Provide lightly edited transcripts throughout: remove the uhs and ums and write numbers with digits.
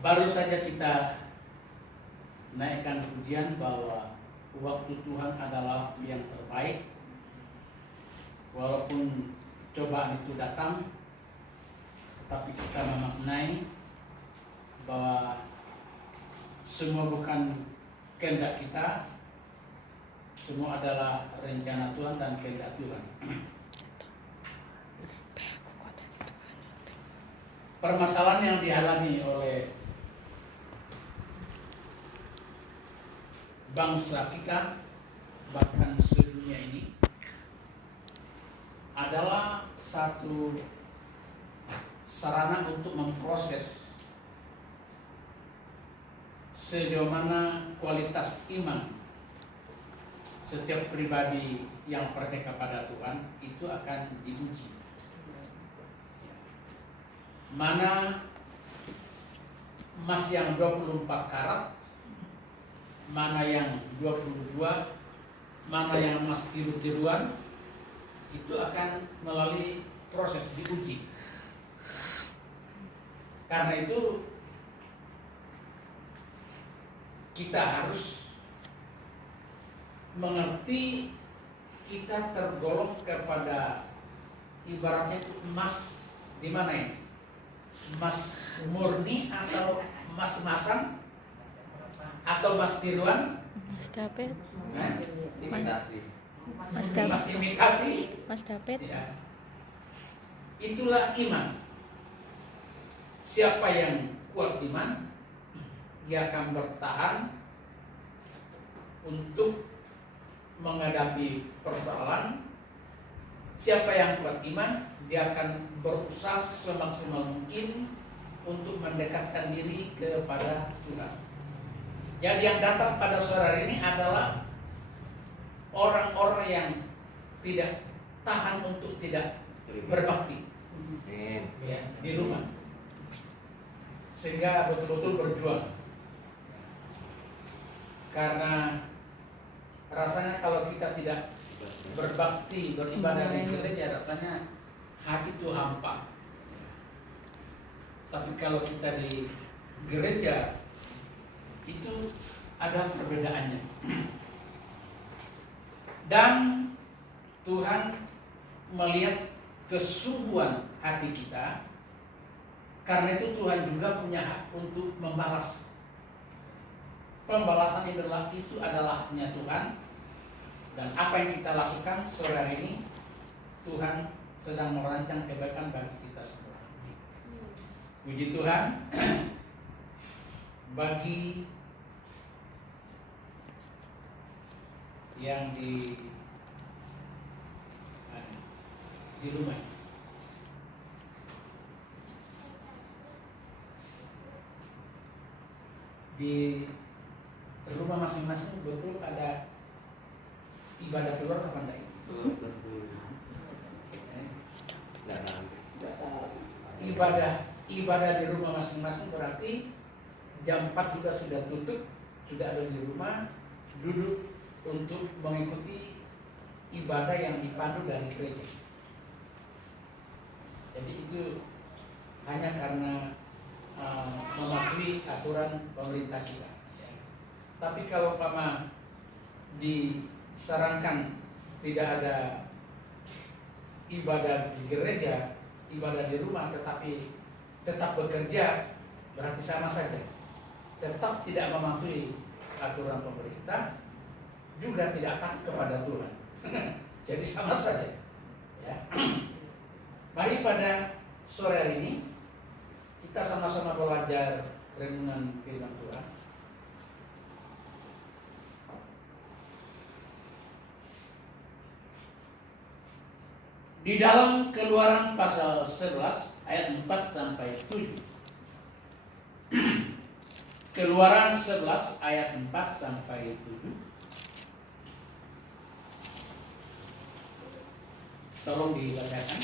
Baru saja kita naikkan pujian bahwa waktu Tuhan adalah waktu yang terbaik. Walaupun cobaan itu datang, tetapi kita memaknai bahwa semua bukan kehendak kita, semua adalah rencana Tuhan dan kehendak Tuhan. Permasalahan yang dialami oleh bangsa kita, bahkan sedunia ini, adalah satu sarana untuk memproses sejauh mana kualitas iman setiap pribadi yang percaya kepada Tuhan itu akan diuji. Mana emas yang 24 karat, mana yang 22, mana yang emas tiru-tiruan, itu akan melalui proses diuji. Karena itu kita harus mengerti kita tergolong kepada ibaratnya itu emas di mana ini? Emas murni atau emas-emasan atau emas tiruan? Mas David. Imitasi. Mas Imitasi. Mas David. Ya. Itulah iman. Siapa yang kuat iman, dia akan bertahan untuk menghadapi persoalan. Siapa yang kuat iman, dia akan berusaha semaksimal mungkin untuk mendekatkan diri kepada Tuhan. Jadi yang datang pada sore ini adalah orang-orang yang tidak tahan untuk tidak berbakti ya, di rumah, sehingga betul-betul berjuang. Karena rasanya kalau kita tidak berbakti, beribadah di gereja, rasanya hati itu hampa. Tapi kalau kita di gereja, itu ada perbedaannya. Dan Tuhan melihat kesungguhan hati kita. Karena itu Tuhan juga punya hak untuk membalas. Pembalasan itu adalah haknya Tuhan. Dan apa yang kita lakukan sore hari ini, Tuhan sedang merancang kebaikan bagi kita semua. Puji Tuhan. Bagi yang di rumah, di rumah masing-masing betul ada ibadah keluar apa enggak? Ibadah di rumah masing-masing berarti jam 4 juga sudah tutup, sudah ada di rumah, duduk untuk mengikuti ibadah yang dipandu dari gereja. Jadi itu hanya karena mematuhi aturan pemerintah kita. Tapi kalau umpama disarankan tidak ada ibadah di gereja, ibadah di rumah, tetapi tetap bekerja, berarti sama saja. Tetap tidak mematuhi aturan pemerintah, juga tidak taat kepada Tuhan. Jadi sama saja. Ya. Mari pada sore hari ini kita sama-sama belajar renungan firman Tuhan. Di dalam Keluaran pasal 11 ayat 4 sampai 7. Keluaran 11 ayat 4 sampai 7. Tolong dibacakan.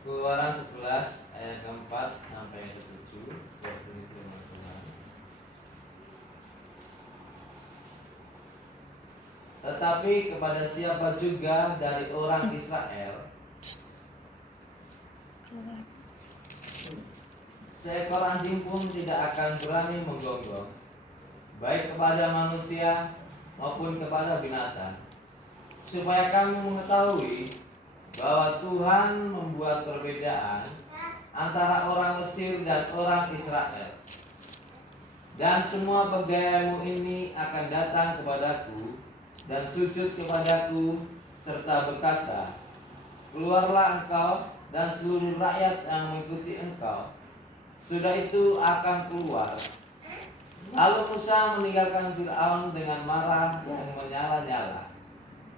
Keluaran 11 ayat keempat sampai ke-7. Yakni firman Tuhan. Tetapi kepada siapa juga dari orang Israel Seekor anjing pun tidak akan berani menggonggong, baik kepada manusia maupun kepada binatang, supaya kamu mengetahui bahwa Tuhan membuat perbedaan antara orang Mesir dan orang Israel. Dan semua pegayamu ini akan datang kepadaku dan sujud kepadaku serta berkata, keluarlah engkau dan seluruh rakyat yang mengikuti engkau. Sudah itu akan keluar. Lalu Musa meninggalkan Fir'aun dengan marah yang menyala-nyala.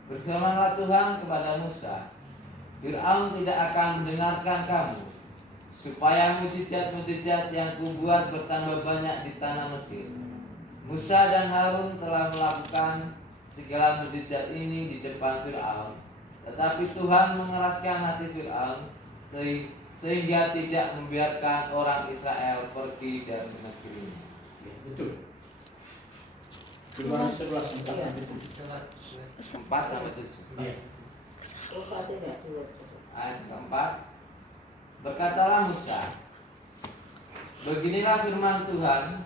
Berfirmanlah Tuhan kepada Musa, Fir'aun tidak akan mendengarkan kamu, supaya mujizat-mujizat yang kubuat bertambah banyak di tanah Mesir. Musa dan Harun telah melakukan segala mujizat ini di depan Fir'aun, tetapi Tuhan mengeraskan hati Fir'aun sehingga tidak membiarkan orang Israel pergi dari negerinya. Ya, betul. Keluaran 11 sampai 7. 4 sampai 7. Iya. Ayat keempat, berkatalah Musa, beginilah firman Tuhan,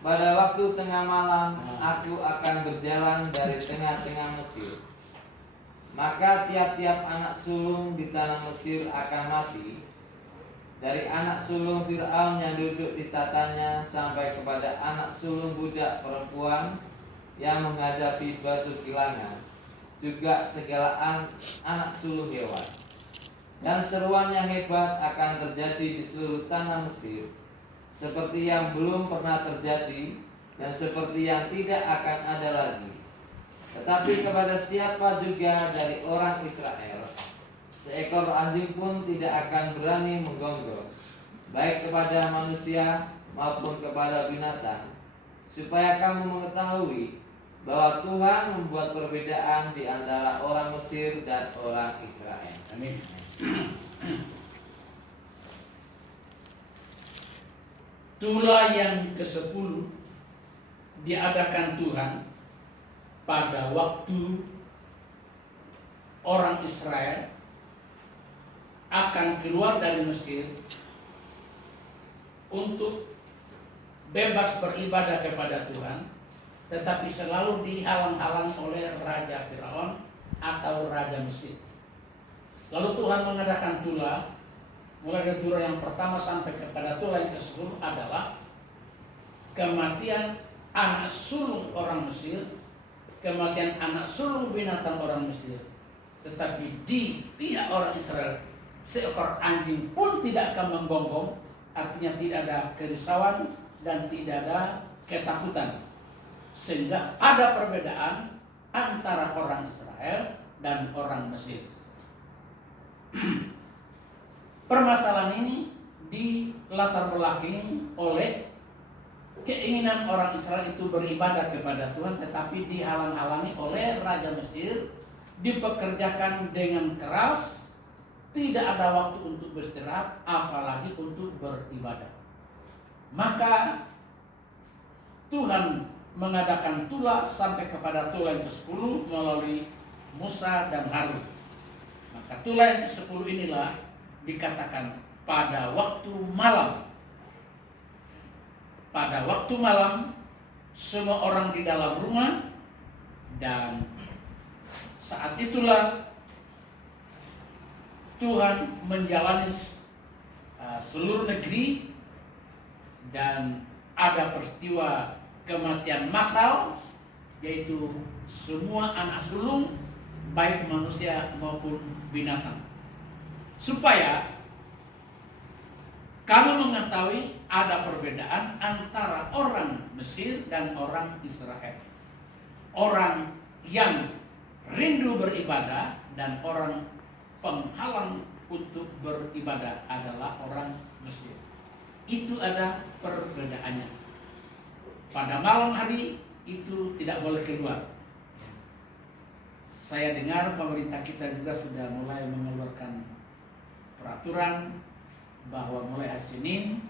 pada waktu tengah malam aku akan berjalan dari tengah-tengah Mesir. Maka tiap-tiap anak sulung di tanah Mesir akan mati, dari anak sulung Fir'aun yang duduk di tatanya sampai kepada anak sulung budak perempuan yang menghadapi batu kilangan, juga segala anak sulung hewan. Dan seruan yang hebat akan terjadi di seluruh tanah Mesir, seperti yang belum pernah terjadi dan seperti yang tidak akan ada lagi. Tetapi kepada siapa juga dari orang Israel, seekor anjing pun tidak akan berani menggonggong, baik kepada manusia maupun kepada binatang, supaya kamu mengetahui bahwa Tuhan membuat perbedaan di antara orang Mesir dan orang Israel. Amin. Tulah yang ke-10 diadakan Tuhan pada waktu orang Israel akan keluar dari Mesir untuk bebas beribadah kepada Tuhan, tetapi selalu dihalang-halangi oleh Raja Firaun atau Raja Mesir. Lalu Tuhan mengadakan tulah, mulai dari tulah yang pertama sampai kepada tulah yang ke-10 adalah kematian anak sulung orang Mesir, kematian anak sulung binatang orang Mesir. Tetapi di pihak orang Israel, seekor anjing pun tidak akan menggonggong, artinya tidak ada kerisauan dan tidak ada ketakutan. Sehingga ada perbedaan antara orang Israel dan orang Mesir. Permasalahan ini dilatar belakangi oleh keinginan orang Israel itu beribadah kepada Tuhan, tetapi dihalang-halangi oleh Raja Mesir, dipekerjakan dengan keras, tidak ada waktu untuk beristirahat, apalagi untuk beribadah. Maka Tuhan mengadakan tulah sampai kepada tulah yang ke-10 melalui Musa dan Harun. Maka tulah yang ke-10 inilah dikatakan pada waktu malam. Pada waktu malam semua orang di dalam rumah, dan saat itulah Tuhan menjalani seluruh negeri, dan ada peristiwa kematian massal, yaitu semua anak sulung baik manusia maupun binatang, supaya kamu mengetahui ada perbedaan antara orang Mesir dan orang Israel. Orang yang rindu beribadah dan orang penghalang untuk beribadah adalah orang Mesir. Itu ada perbedaannya. Pada malam hari itu tidak boleh keluar. Saya dengar pemerintah kita juga sudah mulai mengeluarkan peraturan bahwa mulai hari Senin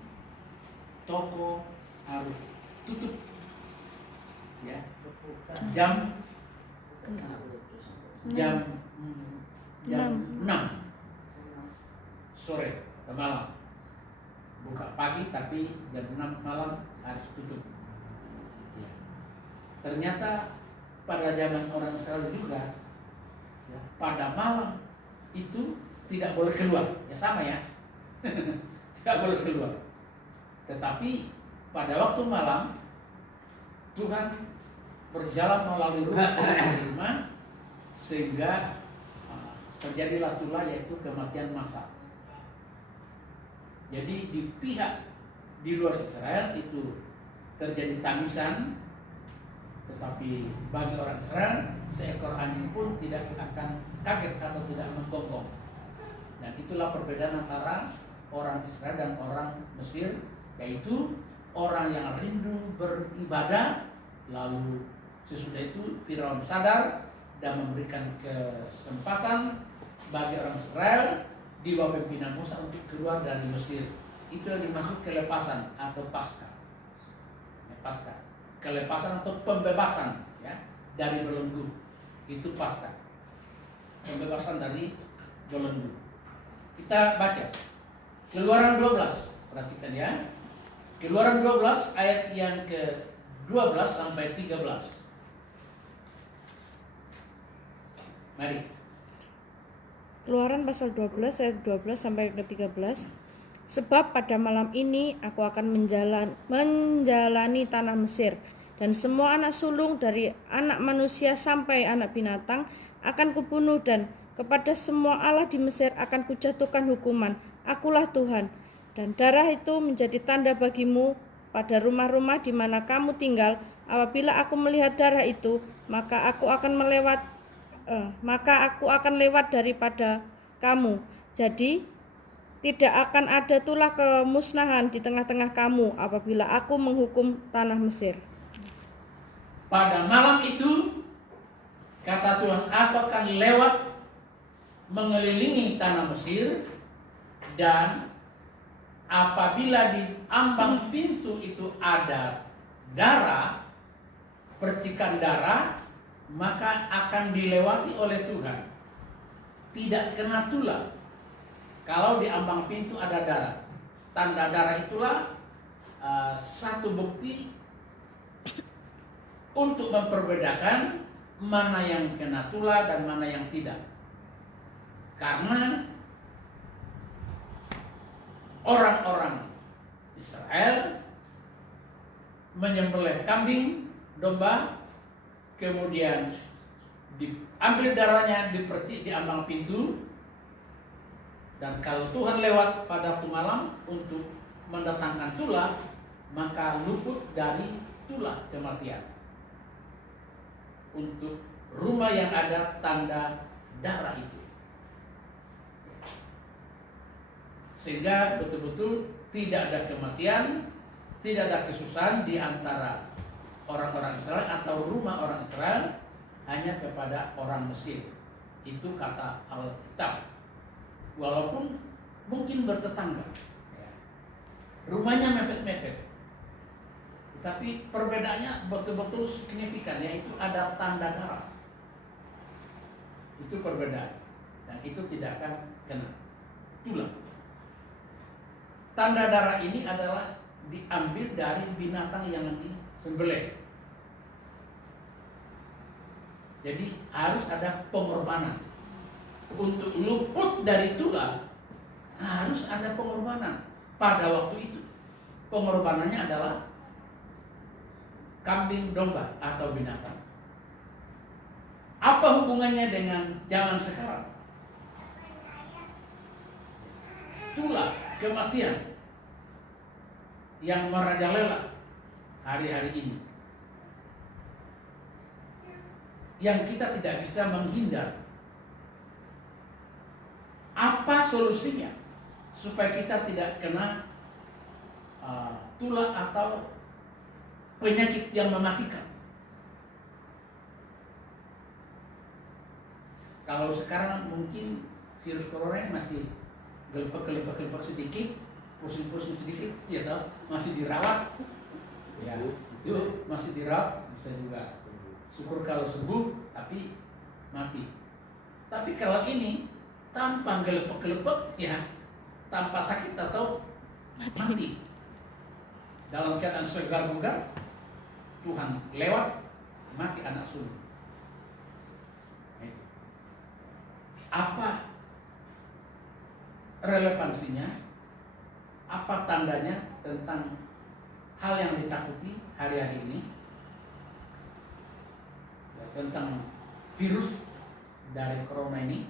toko harus tutup, ya, jam 6, sore atau malam. Buka pagi tapi jam 6 malam harus tutup. Ya. Ternyata pada zaman orang Israel juga, ya, pada malam itu tidak boleh keluar. Ya sama ya, tidak boleh keluar. Tetapi pada waktu malam Tuhan berjalan melalui rumah sehingga terjadilah tula, yaitu kematian massal. Jadi di pihak di luar Israel itu terjadi tangisan, tetapi bagi orang Israel seekor anjing pun tidak akan kaget atau tidak menggonggong. Dan itulah perbedaan antara orang Israel dan orang Mesir, yaitu orang yang rindu beribadah, lalu sesudah itu Firaun sadar dan memberikan kesempatan bagi orang Israel di bawah pimpinan Musa untuk keluar dari Mesir. Itu yang dimaksud kelepasan atau pasca. Pasca, kelepasan atau pembebasan, ya, dari belenggu. Itu pasca, pembebasan dari belenggu. Kita baca Keluaran 12, perhatikan ya. Keluaran 12 ayat yang ke-12 sampai 13. Mari. Keluaran pasal 12 ayat 12 sampai ke 13. Sebab pada malam ini aku akan menjalani tanah Mesir, dan semua anak sulung dari anak manusia sampai anak binatang akan kubunuh, dan kepada semua Allah di Mesir akan kujatuhkan hukuman. Akulah Tuhan. Dan darah itu menjadi tanda bagimu pada rumah-rumah di mana kamu tinggal. Apabila aku melihat darah itu, maka aku akan lewat daripada kamu. Jadi tidak akan ada tulah kemusnahan di tengah-tengah kamu apabila aku menghukum tanah Mesir. Pada malam itu, kata Tuhan, aku akan lewat mengelilingi tanah Mesir, dan apabila di ambang pintu itu ada darah, percikan darah, maka akan dilewati oleh Tuhan. Tidak kena tulah. Kalau di ambang pintu ada darah, tanda darah itulah satu bukti untuk memperbedakan mana yang kena tulah dan mana yang tidak. Karena orang-orang Israel menyembelih kambing, domba, kemudian diambil darahnya, dipercik di ambang pintu, dan kalau Tuhan lewat pada waktu malam untuk mendatangkan tulah, maka luput dari tulah kematian. Untuk rumah yang ada tanda darah itu, sehingga betul-betul tidak ada kematian, tidak ada kesusahan di antara orang-orang Israel atau rumah orang Israel, hanya kepada orang Mesir. Itu kata Alkitab. Walaupun mungkin bertetangga, ya, rumahnya mepet-mepet, tapi perbedaannya betul-betul signifikan, yaitu ada tanda darah. Itu perbedaan, dan itu tidak akan kena tulah. Tanda darah ini adalah diambil dari binatang yang disembelih. Jadi harus ada pengorbanan. Untuk luput dari tulah harus ada pengorbanan. Pada waktu itu pengorbanannya adalah kambing, domba, atau binatang. Apa hubungannya dengan zaman sekarang? Tulah, kematian yang merajalela hari-hari ini, yang kita tidak bisa menghindar. Apa solusinya supaya kita tidak kena tulah atau penyakit yang mematikan? Kalau sekarang mungkin virus corona masih gelepek sedikit, pusing-pusing sedikit, ya tahu, masih dirawat, ya itu masih dirawat, bisa juga. Syukur kalau sembuh, tapi mati. Tapi kalau ini tanpa gelepek-gelepek, ya tanpa sakit atau mati. Dalam keadaan segar bugar, Tuhan lewat, mati anak sulung. Apa relevansinya? Apa tandanya tentang hal yang ditakuti hari-hari ini? Tentang virus dari corona ini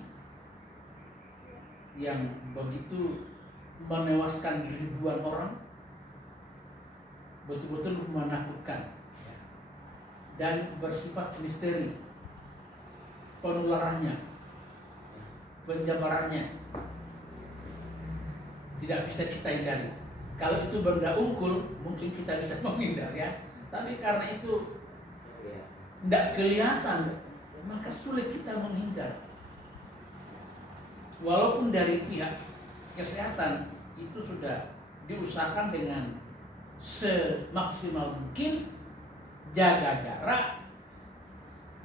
yang begitu menewaskan ribuan orang, betul-betul menakutkan dan bersifat misteri penularannya, penyebarannya tidak bisa kita hindari. Kalau itu benda unggul mungkin kita bisa menghindar ya, tapi karena itu tidak kelihatan maka sulit kita menghindar. Walaupun dari pihak kesehatan itu sudah diusahakan dengan semaksimal mungkin jaga jarak,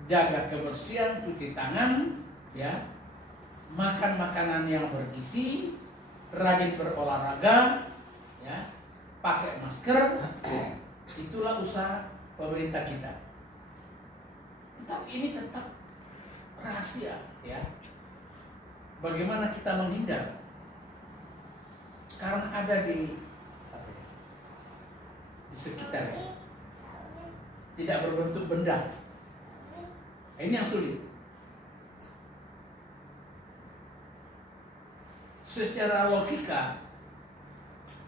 jaga kebersihan, cuci tangan, ya, makan makanan yang bergizi, rajin berolahraga, ya, pakai masker. Itulah usaha pemerintah kita. Tetapi ini tetap rahasia, ya. Bagaimana kita menghindar? Karena ada di sekitar, tidak berbentuk benda. Ini yang sulit. Secara logika,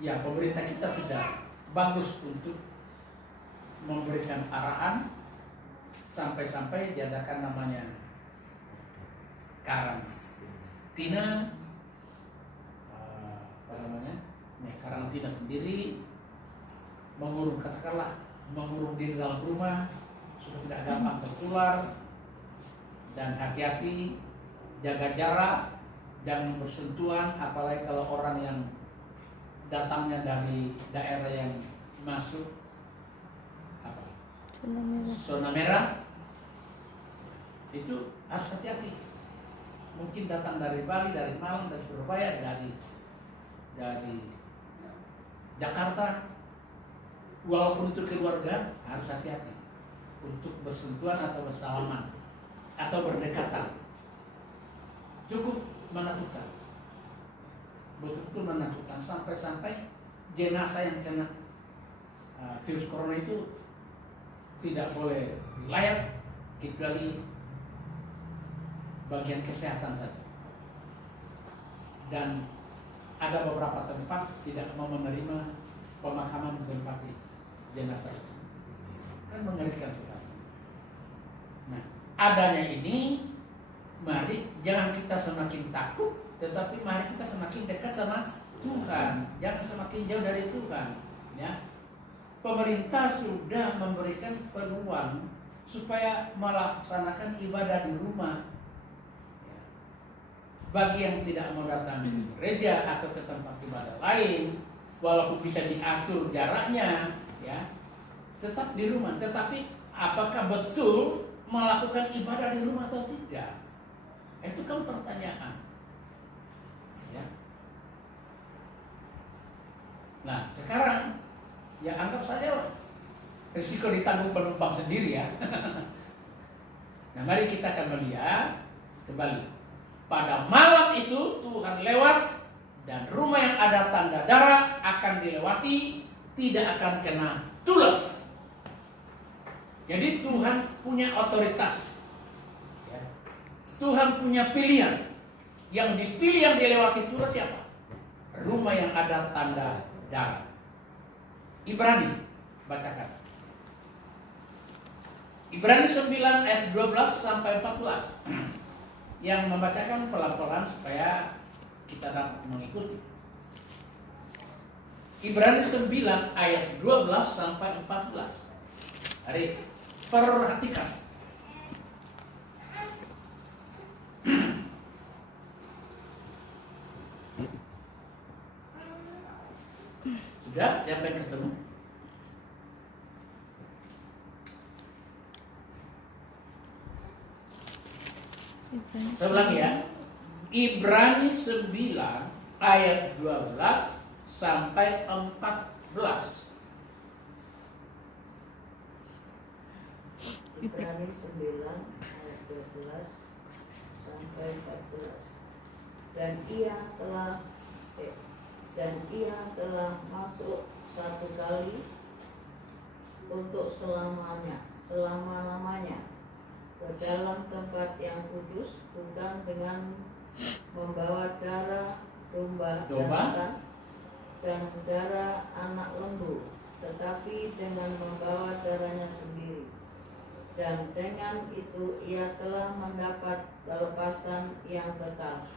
ya pemerintah kita sudah bagus untuk memberikan arahan sampai-sampai diadakan namanya karantina, karantina sendiri, mengurung diri dalam rumah supaya tidak gampang tertular, dan hati-hati, jaga jarak, jangan bersentuhan, apalagi kalau orang yang datangnya dari daerah yang masuk zona merah itu harus hati-hati. Mungkin datang dari Bali, dari Malang, dari Surabaya, dari Jakarta, walaupun itu keluarga, harus hati-hati untuk bersentuhan atau bersalaman atau berdekatan. Cukup menakutkan, betul-betul menakutkan, sampai-sampai jenazah yang kena virus corona itu tidak boleh layak kecuali bagian kesehatan saja. Dan ada beberapa tempat tidak mau menerima pemakaman di tempat jenazah itu. Kan mengerikan sekali. Nah, adanya ini, mari jangan kita semakin takut, tetapi mari kita semakin dekat sama Tuhan. Jangan semakin jauh dari Tuhan, ya. Pemerintah sudah memberikan peluang supaya melaksanakan ibadah di rumah. Bagi yang tidak mau datang ke gereja atau ke tempat ibadah lain, walaupun bisa diatur jaraknya, ya, tetap di rumah. Tetapi apakah betul melakukan ibadah di rumah atau tidak? Itu kan pertanyaan. Ya. Nah, sekarang ya anggap saja risiko ditanggung penumpang sendiri ya. Nah, mari kita akan melihat kembali. Pada malam itu Tuhan lewat dan rumah yang ada tanda darah akan dilewati, tidak akan kena tulah. Jadi Tuhan punya otoritas, ya. Tuhan punya pilihan. Yang dipilih yang dilewati tulah siapa? Rumah yang ada tanda darah. Ibrani, bacakan. Ibrani 9 ayat 12 sampai 14. Yang membacakan pelan-pelan supaya kita dapat mengikuti. Ibrani 9 ayat 12 sampai 14. Mari perhatikan. Sudah? Siapa yang ketemu? Saya ulangi ya. Ibrani 9 ayat 12 sampai 14. Ibrani 9 ayat 12 sampai 14. Dan ia telah masuk satu kali untuk selama-lamanya ke dalam tempat yang kudus, bukan dengan membawa darah domba jantan dan darah anak lembu, tetapi dengan membawa darahnya sendiri. Dan dengan itu ia telah mendapat kelepasan yang kekal.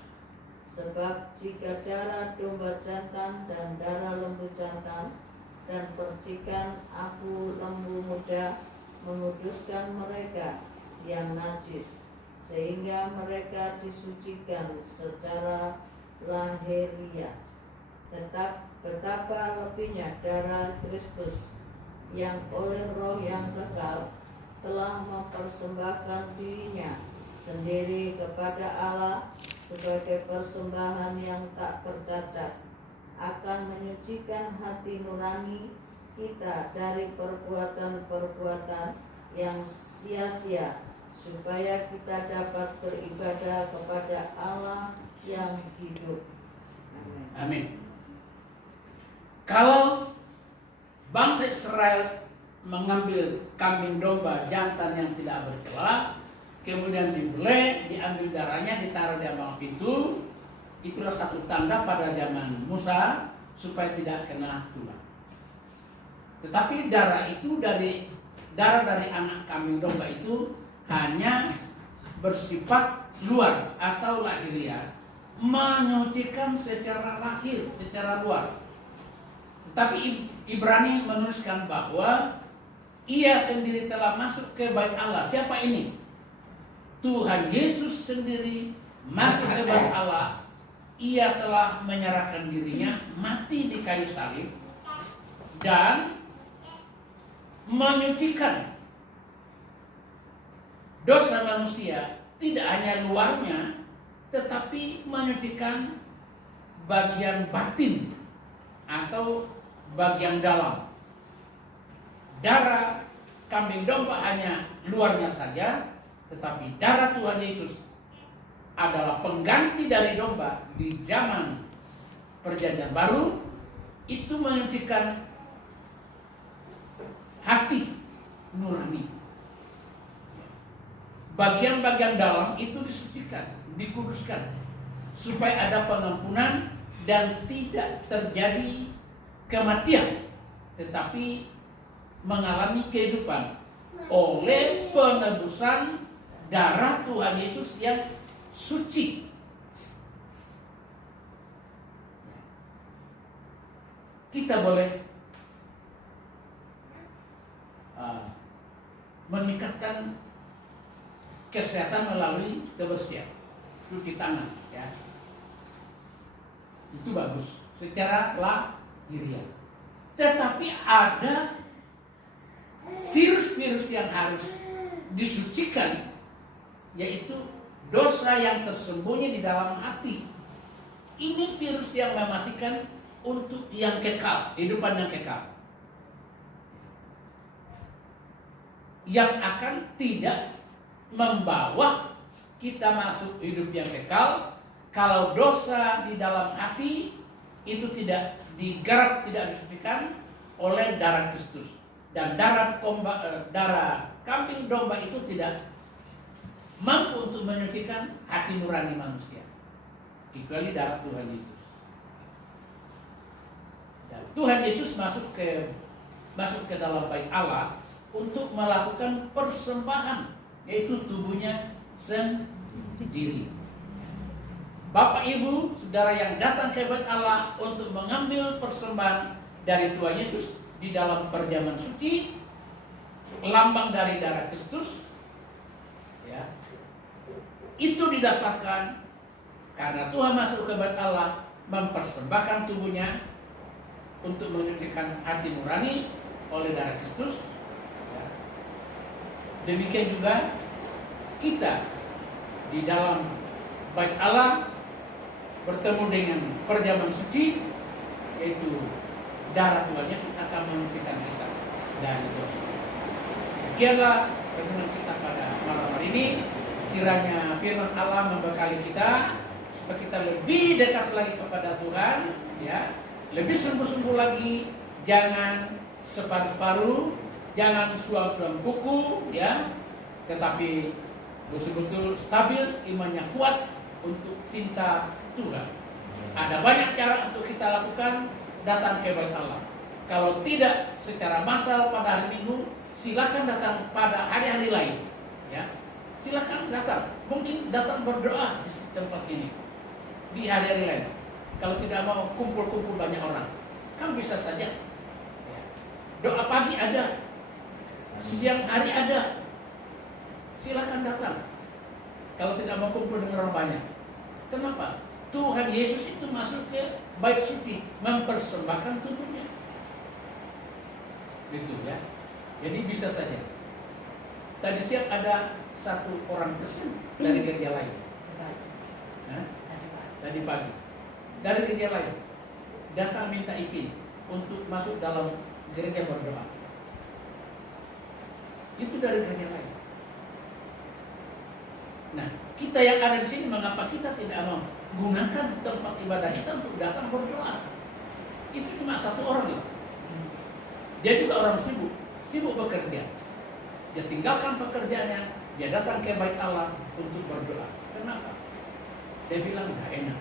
Sebab jika darah domba jantan dan darah lembu jantan dan percikan abu lembu muda menguduskan mereka yang najis, sehingga mereka disucikan secara lahiriah, betapa lebihnya darah Kristus yang oleh Roh yang kekal telah mempersembahkan dirinya sendiri kepada Allah sebagai persembahan yang tak tercacat, akan menyucikan hati nurani kita dari perbuatan-perbuatan yang sia-sia, supaya kita dapat beribadah kepada Allah yang hidup. Amin. Amin. Kalau bangsa Israel mengambil kambing domba jantan yang tidak bercela, kemudian dibelai, diambil darahnya, ditaruh di ambang pintu, itulah satu tanda pada zaman Musa supaya tidak kena tulah. Tetapi darah dari anak kambing domba itu hanya bersifat luar atau lahiriah, menyucikan secara lahir, secara luar. Tetapi Ibrani menuliskan bahwa ia sendiri telah masuk ke bait Allah. Siapa ini? Tuhan Yesus sendiri masuk ke bait Allah. Ia telah menyerahkan dirinya, mati di kayu salib, dan menyucikan dosa manusia, tidak hanya luarnya, tetapi menyucikan bagian batin atau bagian dalam. Darah kambing domba hanya luarnya saja, tetapi darah Tuhan Yesus adalah pengganti dari domba di zaman Perjanjian Baru. Itu menyucikan hati nurani. Bagian-bagian dalam itu disucikan, dikuduskan, supaya ada pengampunan dan tidak terjadi kematian, tetapi mengalami kehidupan oleh penebusan darah Tuhan Yesus yang suci. Kita boleh meningkatkan kesehatan melalui kebersihan, cuci tangan, ya. Itu bagus secara lahiriah. Tetapi ada virus-virus yang harus disucikan, yaitu dosa yang tersembunyi di dalam hati. Ini virus yang mematikan untuk yang kekal, kehidupan yang kekal, yang akan tidak membawa kita masuk hidup yang kekal kalau dosa di dalam hati itu tidak digarap, tidak disucikan oleh darah Kristus. Dan darah kambing domba itu tidak mampu untuk menyucikan hati nurani manusia, kecuali darah Tuhan Yesus. Dan Tuhan Yesus masuk ke dalam bait Allah untuk melakukan persembahan, yaitu tubuhnya sendiri. Bapak Ibu, saudara yang datang ke bait Allah untuk mengambil persembahan dari Tuhan Yesus di dalam perjamuan suci, lambang dari darah Kristus, ya, itu didapatkan karena Tuhan masuk ke bait Allah, mempersembahkan tubuhnya untuk menyucikan hati nurani oleh darah Kristus. Ya. Demikian juga kita di dalam bait Allah bertemu dengan perjamuan suci, yaitu darah Tuhan Yesus akan menyucikan kita dari dosa. Sekianlah renungan kita pada malam hari ini. Kiranya firman Allah membekali kita supaya kita lebih dekat lagi kepada Tuhan, ya, lebih sungguh-sungguh lagi, jangan separuh-separuh, jangan suam-suam kuku, ya, tetapi betul-betul stabil, imannya kuat untuk cinta Tuhan. Ada banyak cara untuk kita lakukan, datang ke bait Allah. Kalau tidak secara massal pada hari Minggu, silakan datang pada hari-hari lain, ya. Silakan datang. Mungkin datang berdoa di tempat ini di hari-hari lain. Kalau tidak mau kumpul-kumpul banyak orang, kan bisa saja. Ya. Doa pagi ada, siang hari ada. Silakan datang. Kalau tidak mau kumpul dengan orang banyak. Kenapa? Tuhan Yesus itu masuk ke bait suci, mempersembahkan tubuhnya. Gitu ya. Jadi bisa saja. Tadi siang ada satu orang Kristen dari gereja lain. Hah? Tadi pagi. Dari gereja lain. Datang minta izin untuk masuk dalam gereja berdoa. Itu dari gereja lain. Nah, kita yang ada di sini, mengapa kita tidak mau gunakan tempat ibadah kita untuk datang berdoa? Itu cuma satu orang loh. Dia juga orang sibuk bekerja. Dia tinggalkan pekerjaannya, dia datang ke bait Allah untuk berdoa. Kenapa? Dia bilang nggak enak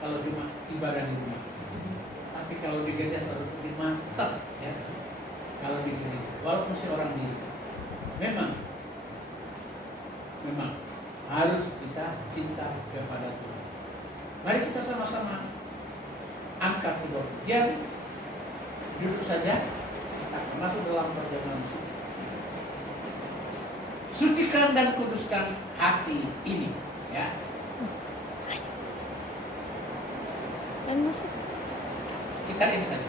kalau cuma ibadah di rumah. Tapi kalau di gereja terlalu mantap, ya. Kalau di gereja, walaupun si orang diri, memang harus kita cinta kepada Tuhan. Mari kita sama-sama angkat sebuah pujian, duduk saja, kita akan masuk dalam perjamuan suci. Sucikan dan kuduskan hati ini, ya. Dan musik. Kita ini saja.